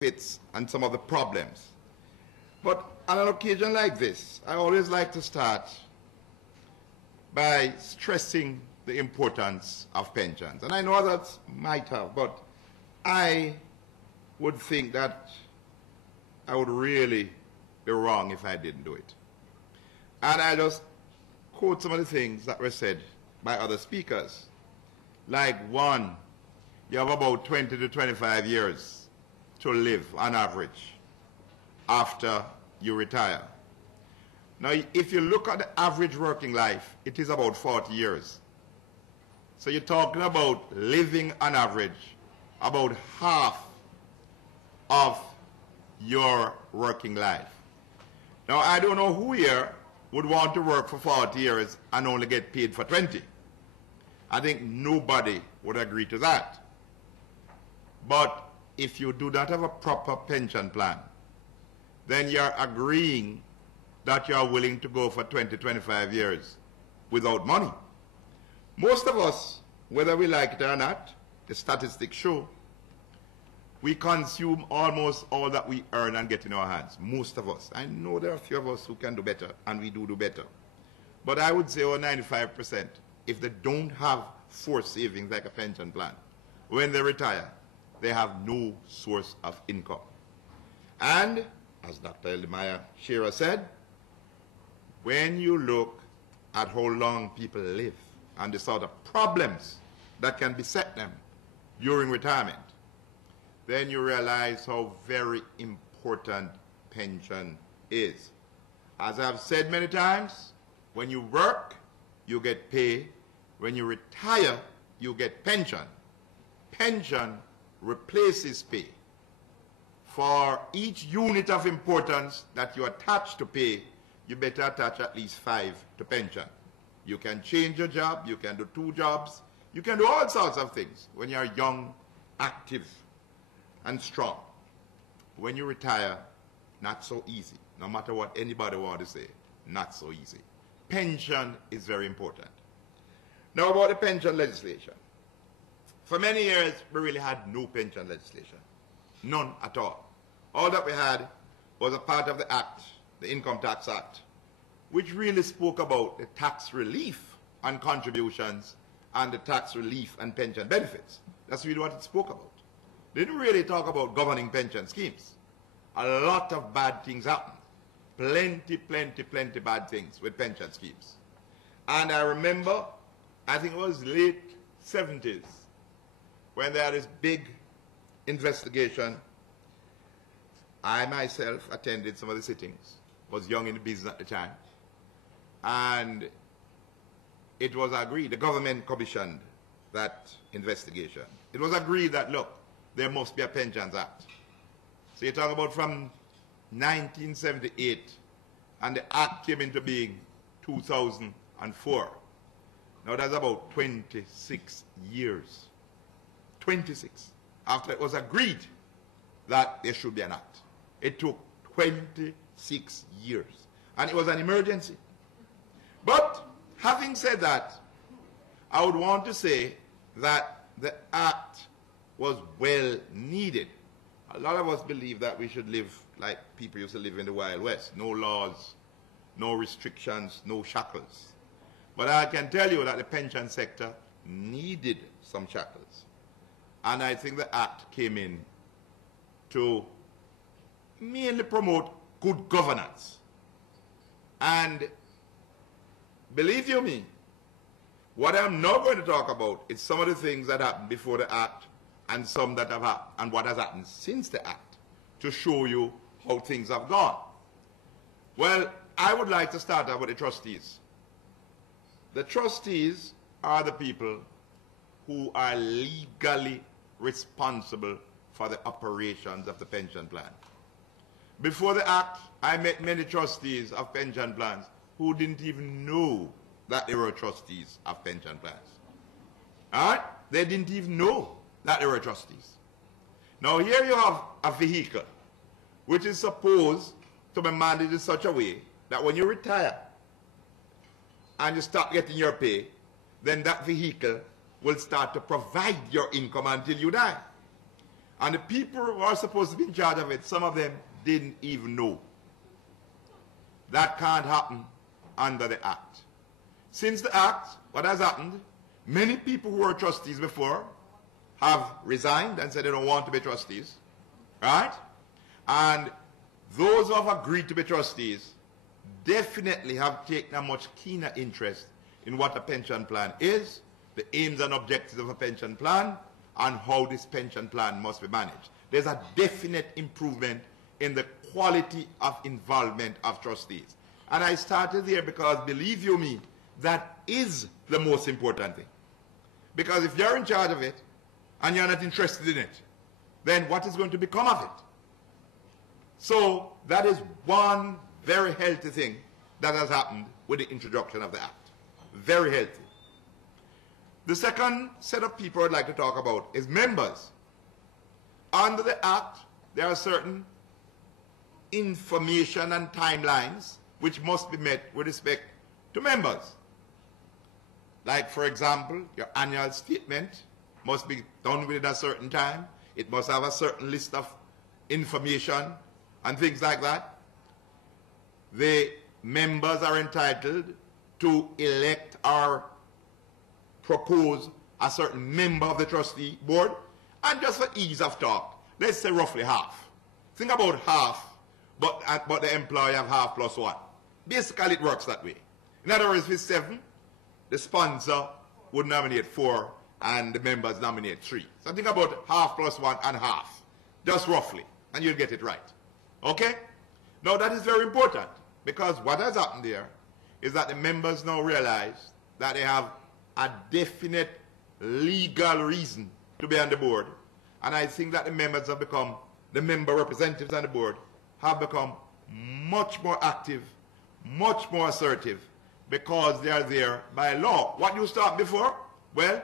benefits and some of the problems. But on an occasion like this, I always like to start by stressing the importance of pensions. And I know others might have, but I would think that I would really be wrong if I didn't do it. And I just quote some of the things that were said by other speakers. Like one, you have about 20 to 25 years to live on average after you retire. Now, if you look at the average working life, it is about 40 years. So you're talking about living on average about half of your working life. Now, I don't know who here would want to work for 40 years and only get paid for 20. I think nobody would agree to that. But if you do not have a proper pension plan, then you're agreeing that you're willing to go for 20, 25 years without money. Most of us, whether we like it or not, the statistics show, we consume almost all that we earn and get in our hands. Most of us. I know there are a few of us who can do better, and we do better. But I would say over 95%, if they don't have forced savings like a pension plan, when they retire, they have no source of income. And, as Dr. Eldemaya Shearer said, when you look at how long people live and the sort of problems that can beset them during retirement, then you realize how very important pension is. As I've said many times, when you work, you get pay. When you retire, you get pension. Pension replaces pay. For each unit of importance that you attach to pay, you better attach at least 5 to pension. You can change your job, you can do 2 jobs, you can do all sorts of things when you are young, active, and strong. When you retire, not so easy. No matter what anybody wants to say, not so easy. Pension is very important. Now about the pension legislation. For many years, we really had no pension legislation. None at all. All that we had was a part of the Act, the Income Tax Act, which really spoke about the tax relief on contributions and the tax relief and pension benefits. That's really what it spoke about. They didn't really talk about governing pension schemes. A lot of bad things happened. Plenty bad things with pension schemes. And I remember, I think it was late 70s, when they had this big investigation. I myself attended some of the sittings, was young in the business at the time, and it was agreed, the government commissioned that investigation. It was agreed that, look, there must be a Pensions Act. So you're talking about from 1978, and the Act came into being 2004. Now that's about 26 years. 26. After it was agreed that there should be an act. It took 26 years. And it was an emergency. But having said that, I would want to say that the act was well needed. A lot of us believe that we should live like people used to live in the Wild West. No laws, no restrictions, no shackles. But I can tell you that the pension sector needed some shackles. And I think the act came in to mainly promote good governance. And believe you me, what I'm not going to talk about is some of the things that happened before the act and some that have happened and what has happened since the act, to show you how things have gone. Well, I would like to start out with the trustees. The trustees are the people who are legally responsible for the operations of the pension plan. Before the act, I met many trustees of pension plans who didn't even know that they were trustees of pension plans. All right? They didn't even know that they were trustees. Now here you have a vehicle which is supposed to be managed in such a way that when you retire and you start getting your pay, then that vehicle will start to provide your income until you die. And the people who are supposed to be in charge of it, some of them didn't even know. That can't happen under the Act. Since the Act, what has happened, many people who were trustees before have resigned and said they don't want to be trustees, right? And those who have agreed to be trustees definitely have taken a much keener interest in what a pension plan is, the aims and objectives of a pension plan, and how this pension plan must be managed. There's a definite improvement in the quality of involvement of trustees. And I started there because, believe you me, that is the most important thing. Because if you're in charge of it and you're not interested in it, then what is going to become of it? So that is one very healthy thing that has happened with the introduction of the Act. Very healthy. The second set of people I'd like to talk about is members. Under the Act, there are certain information and timelines which must be met with respect to members. Like, for example, your annual statement must be done within a certain time. It must have a certain list of information and things like that. The members are entitled to elect or propose a certain member of the trustee board. And just for ease of talk, let's say roughly half. Think about half, but the employer have half plus one. Basically, it works that way. In other words, if it's 7, the sponsor would nominate 4, and the members nominate 3. So think about half plus 1 and half, just roughly, and you'll get it right. Okay? Now, that is very important, because what has happened there is that the members now realize that they have a definite legal reason to be on the board. And I think that the members have become, the member representatives on the board have become much more active, much more assertive, because they are there by law. What you start before? Well,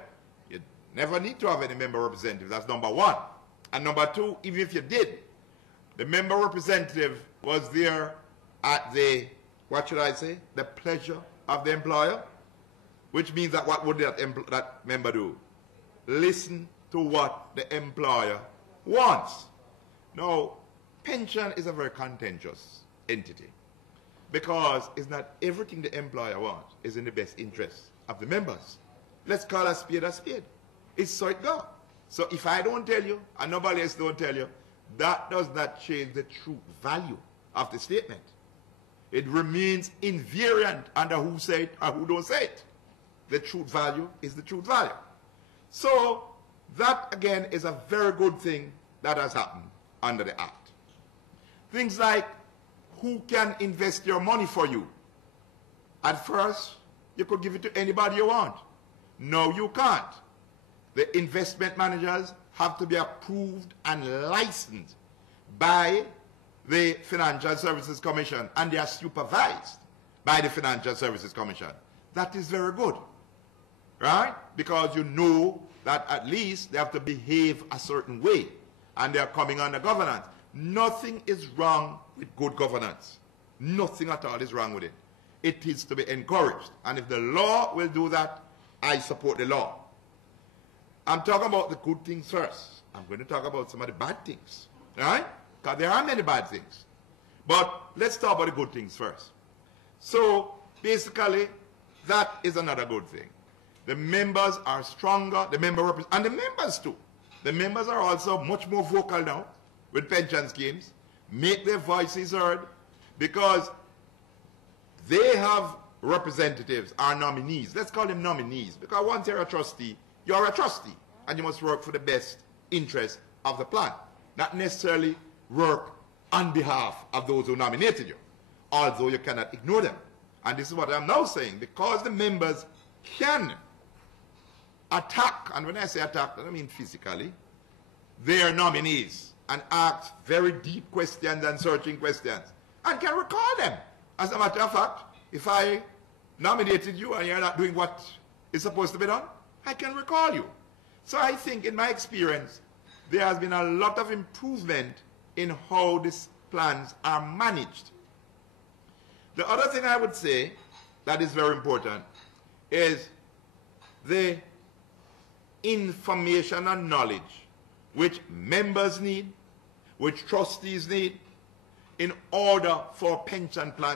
you never need to have any member representative. That's number one. And number two, even if you did, the member representative was there at the, what should I say, the pleasure of the employer, which means that what would that member do? Listen to what the employer wants. Now, pension is a very contentious entity, because it's not everything the employer wants is in the best interest of the members. Let's call a spade a spade. It's so it goes. So if I don't tell you and nobody else don't tell you, that does not change the true value of the statement. It remains invariant under who say it or who don't say it. The truth value is the truth value. So that, again, is a very good thing that has happened under the Act. Things like who can invest your money for you. At first, you could give it to anybody you want. No, you can't. The investment managers have to be approved and licensed by the Financial Services Commission, and they are supervised by the Financial Services Commission. That is very good, right? Because you know that at least they have to behave a certain way, and they are coming under governance. Nothing is wrong with good governance. Nothing at all is wrong with it. It is to be encouraged. And if the law will do that, I support the law. I'm talking about the good things first. I'm going to talk about some of the bad things, right? Because there are many bad things. But let's talk about the good things first. So basically, that is another good thing. The members are stronger, and the members too. The members are also much more vocal now with pension schemes, make their voices heard, because they have representatives, our nominees. Let's call them nominees, because once you're a trustee, and you must work for the best interest of the plan, not necessarily work on behalf of those who nominated you, although you cannot ignore them. And this is what I'm now saying, because the members can attack, and when I say attack, I don't mean physically, their nominees, and ask very deep questions and searching questions, and can recall them. As a matter of fact, if I nominated you and you're not doing what is supposed to be done, I can recall you. So I think, in my experience, there has been a lot of improvement in how these plans are managed. The other thing I would say that is very important is the information and knowledge which members need, which trustees need, in order for pension plan